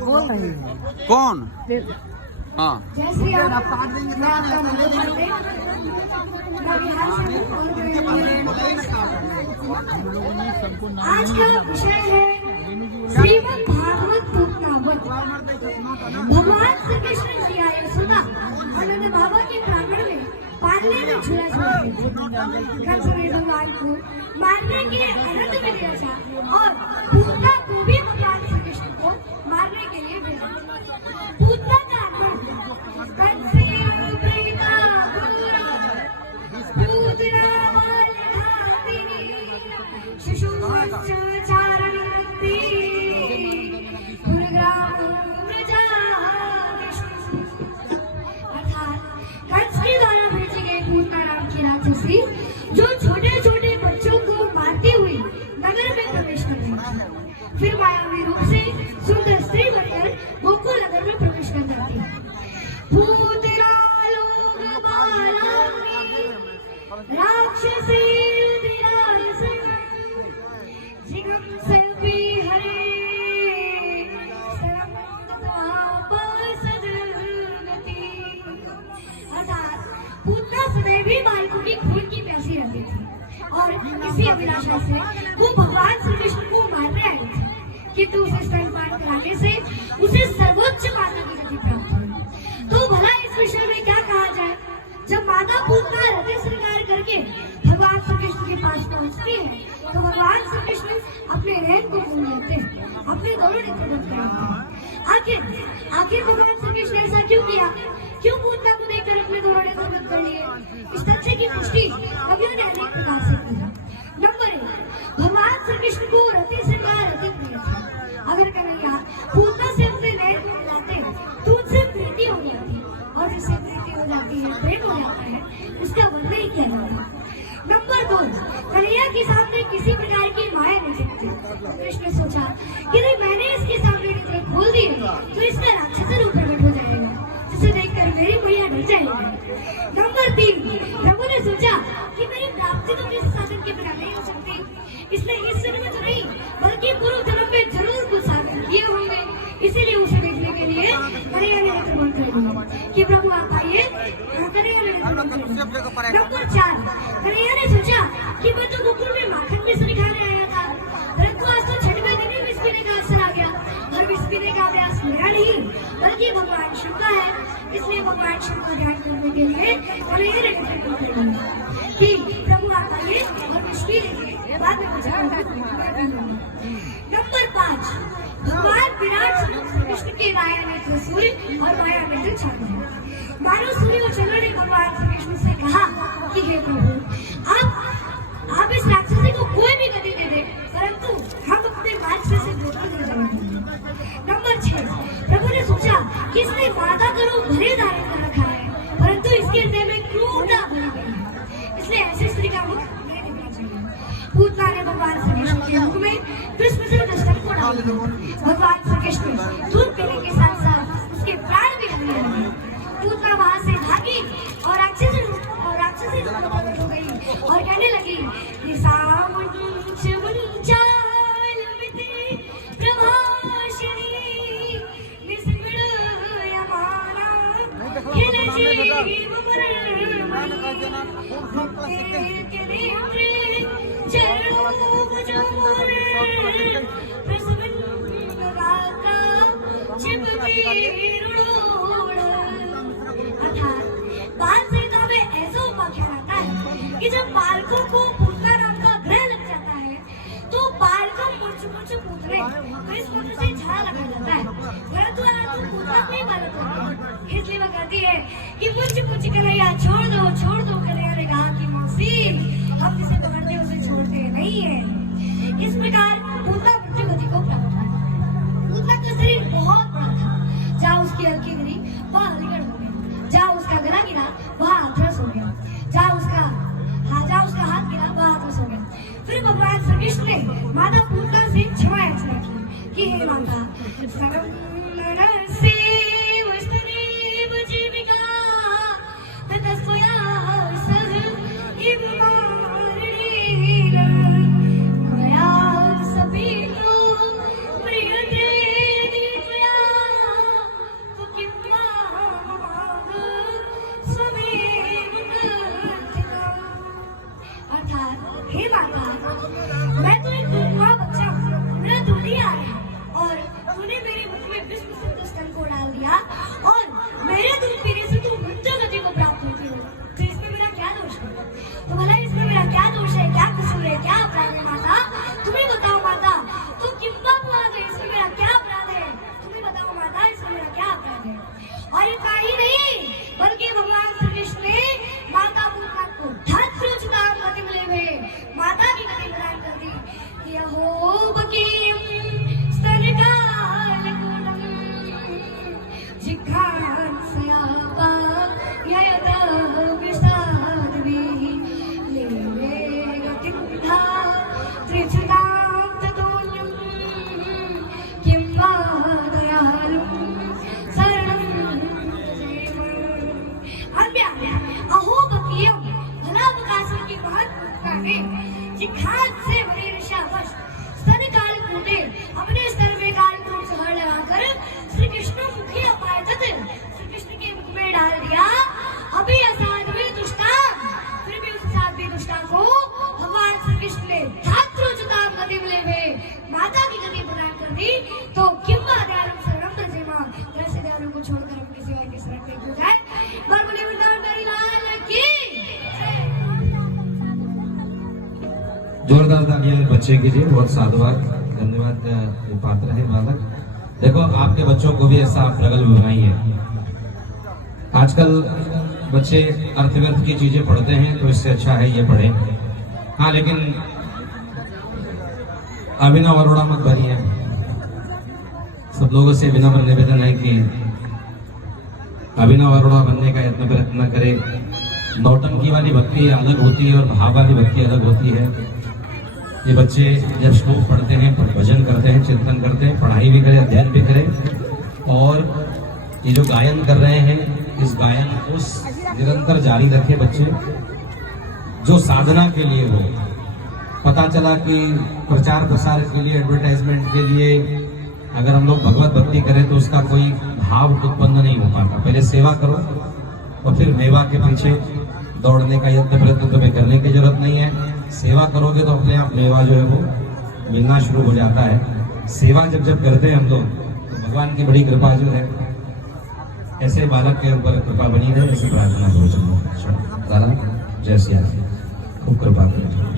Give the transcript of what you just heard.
बोल रही है। कौन? हाँ जय श्री राम। मैं आपका मनोज पांडे। मैं बिहार से हूँ और आज का विषय है श्रीमद् भागवत भूतनावत। भगवान श्री कृष्ण जी आए यशोदा और उन्होंने बाबा के प्रांगण में पालने में झूला झूला कंस ने भगवान को मारने के आनंद में लिया था और पूतना को भी भगवान श्री कृष्ण को मारने के लिए भेजा। पूतना का जो छोटे छोटे बच्चों को मारती हुई नगर में प्रवेश कर गई, फिर मायावी रूप से सुंदर स्त्री बनकर गोकुल नगर में प्रवेश कर जाती है। भूतरा लोग बालांगी राक्षसी रुधिरायसन जिगम सर्पी हरे सर्वतवापसदगति। अर्थात पूतना सदैव ही बालकों की खून की प्यासी रहती थी और इसी अभिलाषा से वो भगवान श्री कृष्ण को मारने आई थी, किंतु उसे स्तनपान कराने से उसे सर्वोच्च माता की गति प्राप्त हुई। तो भला इस विषय में क्या कहा जाए? जब माता पूतना हृदय श्रृंगार करके भगवान श्री कृष्ण के पास पहुंचती है तो भगवान श्री कृष्ण अपने नयन को खोल लेते हैं, अपने दोनों नेत्र बंद कर लेते हैं। आखिर भगवान श्री कृष्ण ऐसा क्यों किया? क्यों पूतना को देखकर अपने दोनों नेत्र बंद कर लिए? इस तथ्य की पुष्टि कवियों ने अनेक प्रकार से की है। नंबर 1, भगवान श्री कृष्ण को रति श्रृंगार अधिक प्रिय था। अगर कन्हैया पूतना से अपने नयन को मिलाते तो उनसे प्रीति हो जाती और जिससे प्रीति हो जाती है, प्रेम हो जाता है, उसका वर्णन ही किया जाता है। नंबर 2, कन्हैया के सामने किसी प्रकार की माया नहीं दिखती। कृष्ण ने सोचा कि नहीं, मैंने इसके सामने नेत्र खोल दिए तो इसका राक्षस रूप प्रकट हो जाएगा, जिसे देखकर मेरी मैया डर जाएगी। नंबर 3, प्रभु ने सोचा कि मेरी प्राप्ति तो किसी साधन के बिना नहीं हो सकती, इसने इस जन्म में तो नहीं बल्कि पूर्व जन्म में जरूर कुछ साधन किए होंगे, इसीलिए उसे देखने के लिए कन्हैया ने नेत्र बंद कर दिया कि प्रभु आप आइए। कन्हैया ने नेत्र बंद कर दिया। नंबर 4, कन्हैया ने सोचा कि मैं तो गोकुल में माखन मिश्री खाने आया था, परंतु आज तो छठवें दिन ही विष पीने का अवसर आ गया और विष पीने का अभ्यास मेरा नहीं बल्कि भगवान शिव का है, इसलिए भगवान शिव का ध्यान करने के लिए कन्हैया ने नेत्र बंद कर दिया कि प्रभु आप आइए और विष पी लीजिए, बाद में कुछ। नंबर 5, भगवान विराट स्वरूप श्री कृष्ण के माया नेत्र सूर्य और माया नेत्र चंद्र है। मानो सूर्य और चंद्र ने भगवान श्री कृष्ण से कहा कि हे प्रभु, आप इस राक्षसी को कोई भी गति दे दे, परंतु हम अपने मार्ग से गोकुल नहीं जाएंगे। नंबर 6, प्रभु ने सोचा कि इसने मादा का रूप भले धारण कर रखा है, परंतु इसके हृदय में क्रूरता भरी गई है, इसलिए ऐसी स्त्री का मुख नहीं दिखना चाहिए। पूतना ने भगवान श्री कृष्ण के मुख में कृष्ण से दस्तक को डाल दिया। भगवान श्री कृष्ण दूध पीने के साथ साथ उसके प्राण भी लगने लगे। पूतना वहां से भागी और राक्षसी रूप प्रकट हो गई और कहने लगी, बाल संहिता में ऐसा उपाख्यान आता है कि जब बालकों को पूतना नाम का ग्रह लग जाता है तो बालकों मुर्च पूतने तो इस पुत्र से झाड़ा लगा जाता है, परंतु पूतना कोई बालक होता है, इसलिए वह कहती है कि मुर्च कन्हैया छोड़ दो। कन्हैया ने कहा कि मौसी, हम जिसे पकड़ते उसे छोड़ते नहीं है। इस प्रकार पूतना मृत्यु गति को प्राप्त हुआ। पूतना का शरीर बहुत बड़ा था, जहाँ उसकी हल्की गिरी वह अलीगढ़ हो गया, जहाँ उसका गला गिरा वह हाथरस हो गया, जहाँ उसका हाथ गिरा वह हाथरस हो गया। फिर भगवान श्री कृष्ण ने माता पूतना से क्षमा याचना की कि हे माता, तूने मेरे मुख में विश्व सिद्ध स्तन को डाल दिया और मेरे दूध पीने से तू मृत्यु गति को प्राप्त होती हो, तो इसमें मेरा क्या दोष है? तो भला इसमें मेरा क्या दोष है, क्या कसूर है, क्या अपराध है माता? तुम्हें बताओ माता। तो किम्बा अपराध है, इसमें मेरा क्या अपराध है? तुम्हें बताओ माता, इसमें मेरा क्या अपराध है? और इतना ही नहीं, बल्कि भगवान श्री कृष्ण ने माता भूतनाथ को धात्रोचिताम गति मिले हुए माता की गति प्रदान कर दी कि अहो बकीयम स्तनकालकूटम जिघ्रांसयापा ययत विषादभिः लेवे गतिमुग्धा त्रिचितां ततोऽन्यं किं वा दयालुं शरणं व्रजेम। अहो बकीयम, भला बकासुर की महत्ता ने जिघ्रांस से भरी ऋषावश स्तन काल कूटे अपने स्तन में काल कूट से हर लगाकर श्री कृष्ण मुखी अपाय तत् श्री कृष्ण के मुख में डाल दिया। अभी असाध्वी दुष्टा, फिर भी उस साध्वी दुष्टा को भगवान श्री कृष्ण ने धात्रोचिताम गति मिले हुए माता की गति प्रदान कर दी। तो किम वा दयालुं शरणं व्रजेम, कैसे दयालु को छोड़कर हम किसी और की शरण में क्यों जाए? पर बोले वृंदावन बिहारी लाल की जय। जोरदार तालियां बच्चे कीजिए, बहुत साधुवाद, धन्यवाद। ये पात्र है बालक। देखो आपके बच्चों को भी ऐसा प्रगल्भ बनाइए। आजकल बच्चे अर्थव्यर्थ की चीजें पढ़ते हैं, तो इससे अच्छा है ये पढ़े। हाँ, लेकिन अभिनव अरोड़ा मत बनिए। सब लोगों से विनम्र निवेदन है कि अभिनव अरोड़ा बनने का यत्न प्रयत्न करे। नौटंकी वाली भक्ति अलग होती है और भाव वाली भक्ति अलग होती है। ये बच्चे जब श्लोक पढ़ते हैं, भजन करते हैं, चिंतन करते हैं, पढ़ाई भी करें, अध्ययन भी करें, और ये जो गायन कर रहे हैं, इस गायन को निरंतर जारी रखें बच्चे। जो साधना के लिए हो, पता चला कि प्रचार प्रसार के लिए, एडवर्टाइजमेंट के लिए अगर हम लोग भगवत भक्ति करें तो उसका कोई भाव उत्पन्न नहीं हो पाता। पहले सेवा करो और फिर मेवा के पीछे दौड़ने का यत्न प्रयत्न तुम्हें करने की जरूरत नहीं है। सेवा करोगे तो अपने आप मेवा जो है वो मिलना शुरू हो जाता है। सेवा जब जब करते हैं हम लोग, तो भगवान की बड़ी कृपा जो है, ऐसे बालक के ऊपर कृपा बनी रहे, ऐसी प्रार्थना करो। चलो जय सिया, खूब कृपा करें।